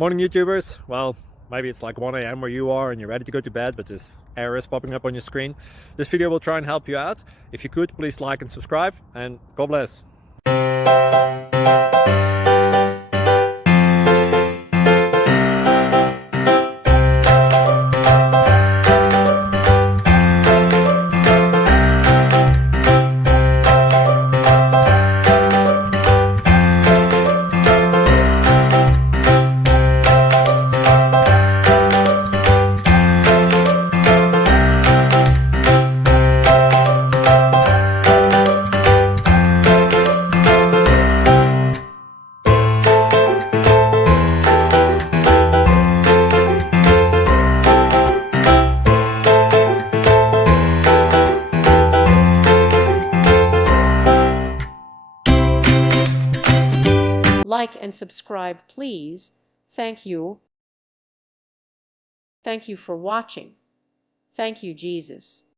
Morning YouTubers. Well, maybe it's like 1 a.m. where you are and you're ready to go to bed, but this error is popping up on your screen. This video will try and help you out. If you could, please like and subscribe, and God bless. Like and subscribe, please. Thank you. Thank you for watching. Thank you, Jesus.